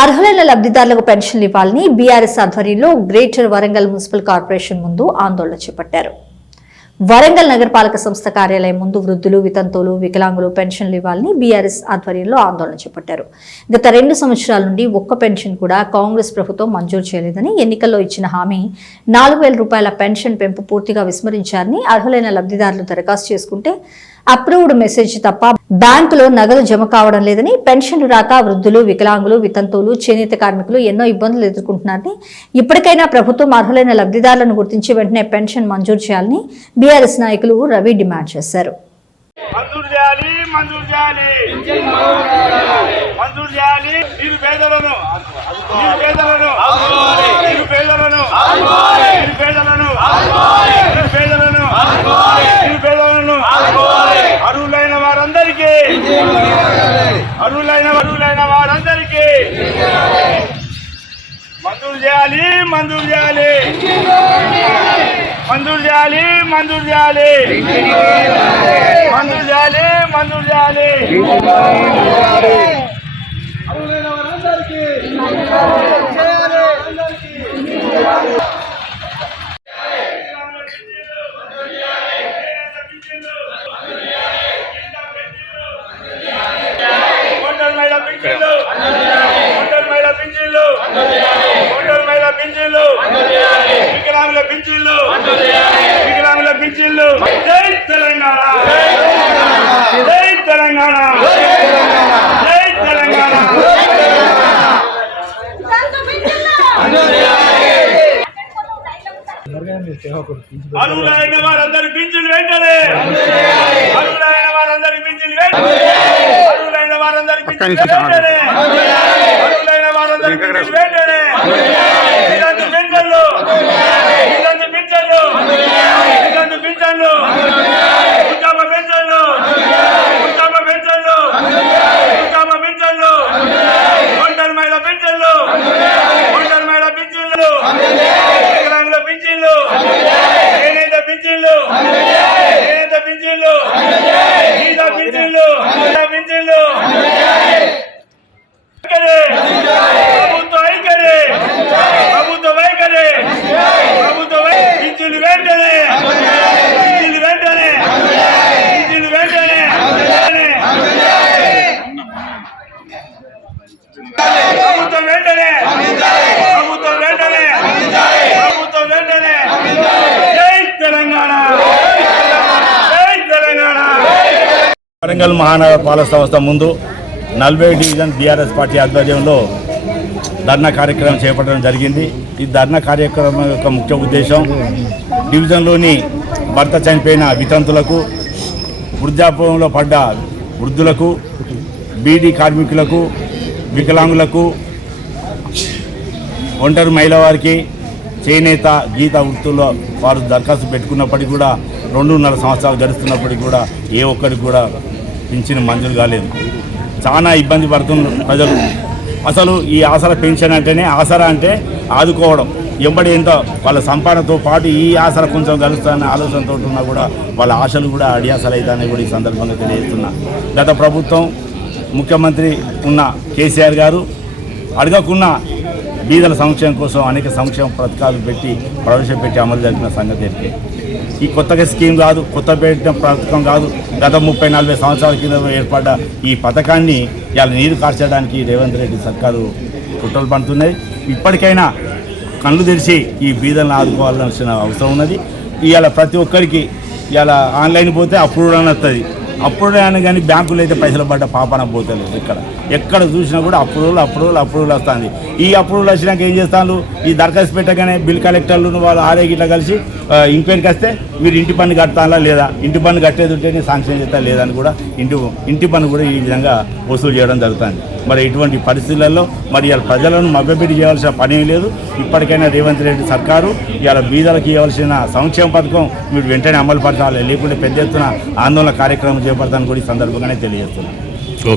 అర్హులైన లబ్ధిదారులకు పెన్షన్లు ఇవ్వాలని బీఆర్ఎస్ ఆధ్వర్యంలో గ్రేటర్ వరంగల్ మున్సిపల్ కార్పొరేషన్ ముందు ఆందోళన చేపట్టారు. వరంగల్ నగరపాలక సంస్థ కార్యాలయం ముందు వృద్ధులు, వితంతువులు, వికలాంగులు పెన్షన్లు ఇవ్వాలని బీఆర్ఎస్ ఆధ్వర్యంలో ఆందోళన చేపట్టారు. గత 2 సంవత్సరాల నుండి ఒక్క పెన్షన్ కూడా కాంగ్రెస్ ప్రభుత్వం మంజూరు చేయలేదని, ఎన్నికల్లో ఇచ్చిన హామీ 4,000 రూపాయల పెన్షన్ పెంపు పూర్తిగా విస్మరించారని, అర్హులైన లబ్ధిదారులు దరఖాస్తు చేసుకుంటే అప్రూవ్డ్ మెసేజ్ తప్ప బ్యాంకులో నగదు జమ కావడం లేదని, పెన్షన్లు రాక వృద్ధులు, వికలాంగులు, వితంతువులు, చేనేత కార్మికులు ఎన్నో ఇబ్బందులు ఎదుర్కొంటున్నారని, ఇప్పటికైనా ప్రభుత్వం అర్హులైన లబ్ధిదారులను గుర్తించి వెంటనే పెన్షన్ మంజూరు చేయాలని బీఆర్ఎస్ నాయకులు రవి డిమాండ్ చేశారు. అర్హులైన వారందరికీ మంజూరు చేయాలి. వికలాంగుల పింఛన్లు జై తెలంగాణ, జై తెలంగాణ, జై తెలంగాణ. అర్హులైన వారందరి పింఛన్లు వెంటనే, అర్హులైన వారందరి పింఛన్లు వెంటనే, అర్హులైన వారందరి పింఛన్లు వెంటనే, అర్హులైన వారందరి పింఛన్లు వెంటనే. వరంగల్ మహానగర పాలక సంస్థ ముందు 40 డివిజన్ బీఆర్ఎస్ పార్టీ ఆధ్వర్యంలో ధర్నా కార్యక్రమం చేపట్టడం జరిగింది. ఈ ధర్నా కార్యక్రమం యొక్క ముఖ్య ఉద్దేశం డివిజన్లోని భర్త చనిపోయిన వితంతులకు, వృద్ధాప్యంలో పడ్డ వృద్ధులకు, బీడీ కార్మికులకు, వికలాంగులకు, ఒంటరి మహిళ వారికి, చేనేత గీత వృత్తుల్లో వారు దరఖాస్తు పెట్టుకున్నప్పటికీ కూడా 2.5 సంవత్సరాలు గడుస్తున్నప్పటికీ కూడా ఏ ఒక్కరికి కూడా పింఛను మంజూరు కాలేదు. చాలా ఇబ్బంది పడుతున్నారు ప్రజలు. అసలు ఈ ఆసరా పెన్షన్ అంటేనే, ఆసరా అంటే ఆదుకోవడం, ఎంబడి ఎంతో వాళ్ళ సంపాదనతో పాటు ఈ ఆసరా కొంచెం కలుస్తానని ఆలోచనతో ఉన్నా కూడా వాళ్ళ ఆశలు కూడా అడియాసలు అవుతాయని కూడా ఈ సందర్భంగా తెలియజేస్తున్నా. గత ప్రభుత్వం ముఖ్యమంత్రి ఉన్న కేసీఆర్ గారు అడగకున్న బీదల సంక్షేమం కోసం అనేక సంక్షేమ పథకాలు ప్రవేశపెట్టి అమలు జరిపిన సంగతి ఏంటి? ఈ కొత్తగా స్కీమ్ కాదు, కొత్త పెట్టిన పథకం కాదు. గత 30-40 సంవత్సరాల కింద ఏర్పడ్డ ఈ పథకాన్ని ఇలా నీరు కార్చడానికి రేవంత్ రెడ్డి సర్కారు కుట్రలు పడుతున్నాయి. ఇప్పటికైనా కళ్ళు తెరిచి ఈ బీదలను ఆదుకోవాల్సిన అవసరం ఉన్నది. ఇవాళ ప్రతి ఒక్కరికి ఇవాళ ఆన్లైన్ పోతే అప్రూవ్ అని వస్తుంది. అప్రూవ్ అని కానీ బ్యాంకులు అయితే పైసలు పడ్డ పాపన పోతలేదు. ఎక్కడ చూసినా కూడా అప్రూవల్ వస్తుంది. ఈ అప్రూవల్ వచ్చినాక ఏం చేస్తాను, ఈ దరఖాస్తు పెట్టగానే బిల్ కలెక్టర్లు వాళ్ళు ఆరేగిట్లా కలిసి ఇంక్వైరీకి వస్తే మీరు ఇంటి పన్ను కడతానా లేదా, ఇంటి పన్ను కట్టేది ఉంటేనే శాంక్షన్ చేస్తా లేదని కూడా ఇంటి పన్ను కూడా ఈ విధంగా వసూలు చేయడం జరుగుతుంది. మరి ఇటువంటి పరిస్థితులలో మరి ఇవాళ ప్రజలను మభ్యపెట్టి చేయాల్సిన పని లేదు. ఇప్పటికైనా రేవంత్ రెడ్డి సర్కారు ఇవాళ బీదలకు ఇవ్వాల్సిన సంక్షేమ పథకం మీరు వెంటనే అమలు పరచాలి, లేకుంటే పెద్ద ఎత్తున ఆందోళన కార్యక్రమం చేపడతానని కూడా ఈ సందర్భంగానే తెలియజేస్తున్నాను.